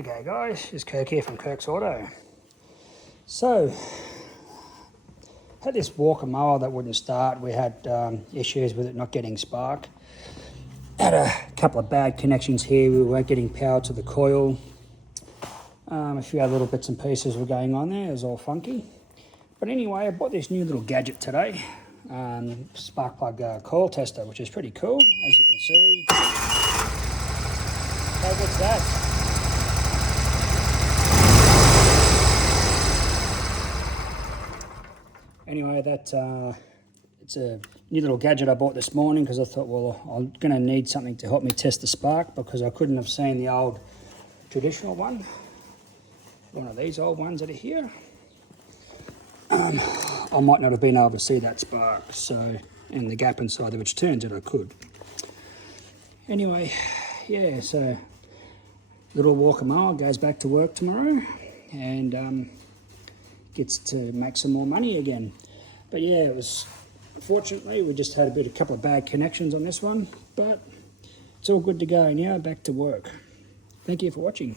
Okay guys, it's Kirk here from Kirk's Auto. So, had this walker mower that wouldn't start. We had issues with it not getting spark. Had a couple of bad connections here. We weren't getting power to the coil. A few other little bits and pieces were going on there. It was all funky. But anyway, I bought this new little gadget today. Spark plug coil tester, which is pretty cool, as you can see. How good's that? Anyway, it's a new little gadget I bought this morning because I thought, well, I'm going to need something to help me test the spark because I couldn't have seen the old traditional one of these old ones that are here. I might not have been able to see that spark, so, and the gap inside there, which turns out I could. Anyway, yeah, so little walker mower goes back to work tomorrow and gets to make some more money again. But yeah, it was, fortunately we just had a couple of bad connections on this one, but it's all good to go now, back to work. Thank you for watching.